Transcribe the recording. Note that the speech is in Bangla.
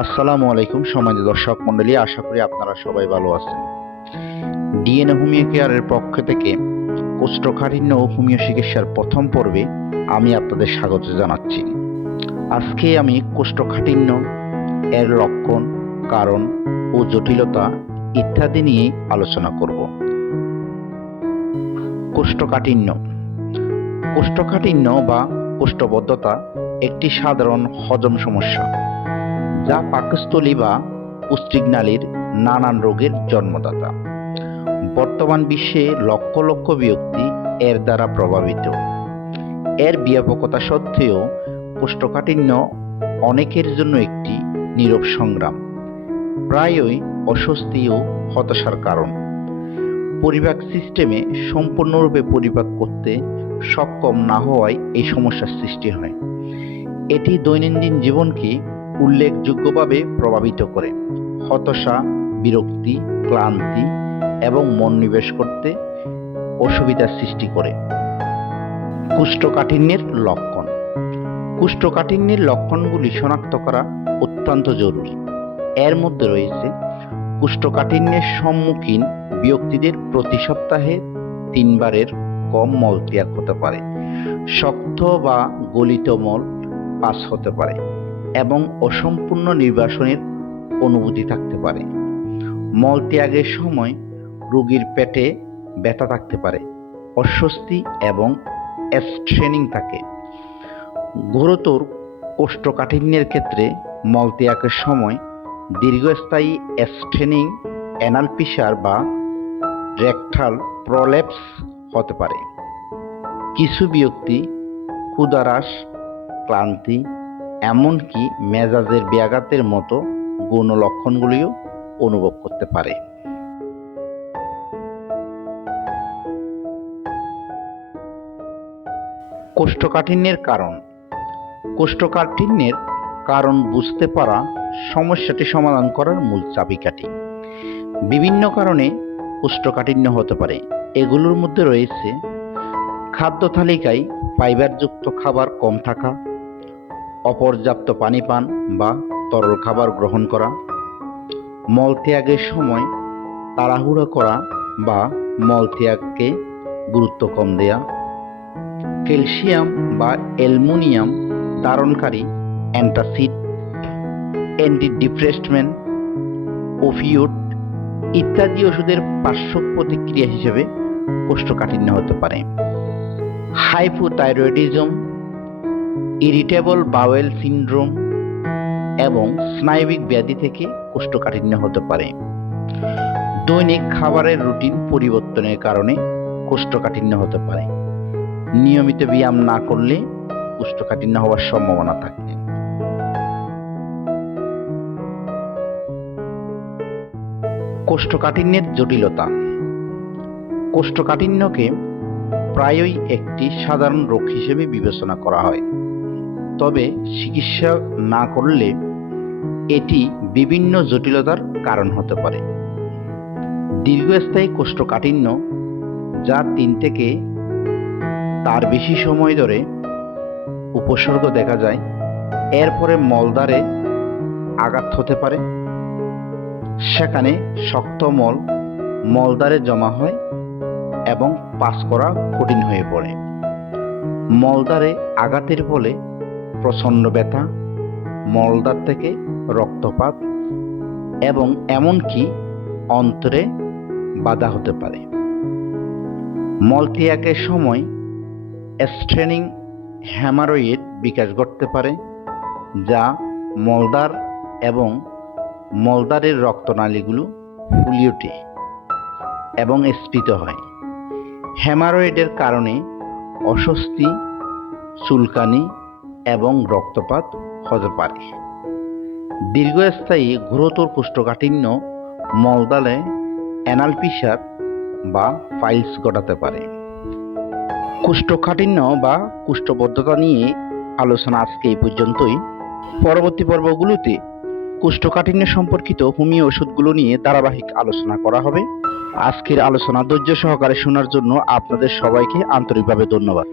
আসসালামু আলাইকুম সম্মানিত দর্শক মণ্ডলী, আশা করি আপনারা সবাই ভালো আছেন। ডিএনএ হোমিও কেয়ারের পক্ষ থেকে কোষ্ঠকাঠিন্য ও হোমিও চিকিৎসার প্রথম পর্বে আমি আপনাদের স্বাগত জানাচ্ছি। আজকে আমি কোষ্ঠকাঠিন্য এর লক্ষণ, কারণ ও জটিলতা ইত্যাদি নিয়ে আলোচনা করব। কোষ্ঠকাঠিন্য কোষ্ঠকাঠিন্য বা কোষ্ঠবদ্ধতা একটি সাধারণ হজম সমস্যা যা পাকস্থলী বা পুষ্টিনালীর নানান রোগের জন্মদাতা। বর্তমান বিশ্বে লক্ষ লক্ষ ব্যক্তি এর দ্বারা প্রভাবিত। এর ব্যাপকতা সত্ত্বেও কোষ্ঠকাঠিন্য অনেকের জন্য একটি নীরব সংগ্রাম, প্রায়ই অস্বস্তি ও হতাশার কারণ। পরিপাক সিস্টেমে সম্পূর্ণরূপে পরিপাক করতে সক্ষম না হওয়ায় এই সমস্যার সৃষ্টি হয়। এটি দৈনন্দিন জীবনকে উল্লেখযোগ্যভাবে প্রভাবিত করে, হতাশা, বিরক্তি, ক্লান্তি এবং মনোনিবেশ করতে অসুবিধার সৃষ্টি করে। কোষ্ঠকাঠিন্যের লক্ষণ। কোষ্ঠকাঠিন্যের লক্ষণগুলি শনাক্ত করা অত্যন্ত জরুরি। এর মধ্যে রয়েছে কোষ্ঠকাঠিন্যের সম্মুখীন ব্যক্তিদের প্রতি সপ্তাহে 3 বারের কম মলত্যাগ হতে পারে, শক্ত বা গলিত মল পাস হতে পারে এবং অসম্পূর্ণ নির্বাসনের অনুভূতি থাকতে পারে। মলত্যাগের সময় রোগীর পেটে ব্যথা থাকতে পারে, অস্বস্তি এবং স্ট্রেনিং থাকে। গুরুতর কোষ্ঠকাঠিন্যের ক্ষেত্রে মলত্যাগের সময় দীর্ঘস্থায়ী স্ট্রেনিং, অ্যানাল ফিসার বা রেকটাল প্রলেপস হতে পারে। কিছু ব্যক্তি ক্ষুধাহ্রাস, ক্লান্তি, এমনকি মেজাজের ব্যাঘাতের মতো গৌণ লক্ষণগুলিও অনুভব করতে পারে। কোষ্ঠকাঠিন্যের কারণ। কোষ্ঠকাঠিন্যের কারণ বুঝতে পারা সমস্যাটি সমাধান করার মূল চাবিকাঠি। বিভিন্ন কারণে কোষ্ঠকাঠিন্য হতে পারে। এগুলোর মধ্যে রয়েছে খাদ্য তালিকায় ফাইবারযুক্ত খাবার কম থাকা, অপর্যাপ্ত পানি পান বা তরল খাবার গ্রহণ করা, মলত্যাগের সময় তাড়াহুড়ো করা বা মলত্যাগকে গুরুত্ব কম দেয়া, ক্যালসিয়াম বা অ্যালুমিনিয়াম ধারণকারী অ্যান্টাসিড, অ্যান্টিডিপ্রেসেন্ট, ওপিওয়েড ইত্যাদি ওষুধের পার্শ্ব প্রতিক্রিয়া হিসেবে কোষ্ঠকাঠিন্য হতে পারে। হাইপোথাইরয়েডিজম, ইরিটেবল বাওয়েল সিনড্রোম এবং স্নায়বিক ব্যাধি থেকে কোষ্ঠকাঠিন্য হতে পারে। দৈনিক খাবারের রুটিন পরিবর্তনের কারণে কোষ্ঠকাঠিন্য হতে পারে। নিয়মিত ব্যায়াম না করলে কোষ্ঠকাঠিন্য হওয়ার সম্ভাবনা থাকে। কোষ্ঠকাঠিন্যের জটিলতা। কোষ্ঠকাঠিন্যকে প্রায়ই একটি সাধারণ রোগ হিসেবে বিবেচনা করা হয়, তবে চিকিৎসা না করলে এটি বিভিন্ন জটিলতার কারণ হতে পারে। দীর্ঘস্থায়ী কোষ্ঠকাঠিন্য, যা 3 থেকে তার বেশি সময় ধরে উপসর্গ দেখা যায়, এরপরে মলদ্বারে আঘাত হতে পারে। সেখানে শক্ত মল মলদ্বারে জমা হয় এবং পাস করা কঠিন হয়ে পড়ে। মলদ্বারে আঘাতের ফলে প্রচণ্ড ব্যথা, মলদ্বার থেকে রক্তপাত এবং এমনকি অন্ত্রে বাধা হতে পারে। মলত্যাগের সময় স্ট্রেনিং হেমারয়েড বিকাশ ঘটতে পারে, যা মলদ্বার এবং মলদ্বারের রক্তনালীগুলো ফুলে ওঠে এবং স্ফীত হয়। হেমারয়েডের কারণে অস্বস্তি, চুলকানি এবং রক্তপাত হতে পারে। দীর্ঘস্থায়ী গুরুতর কোষ্ঠকাঠিন্য মলদ্বারে অ্যানাল ফিসার বা পাইলস ঘটাতে পারে। কোষ্ঠকাঠিন্য বা কোষ্ঠবদ্ধতা নিয়ে আলোচনা আজকে এই পর্যন্তই। পরবর্তী পর্বগুলোতে কোষ্ঠকাঠিন্য সম্পর্কিত হোমিও ওষুধগুলো নিয়ে ধারাবাহিক আলোচনা করা হবে। আজকের আলোচনা ধৈর্য সহকারে শোনার জন্য আপনাদের সবাইকে আন্তরিকভাবে ধন্যবাদ।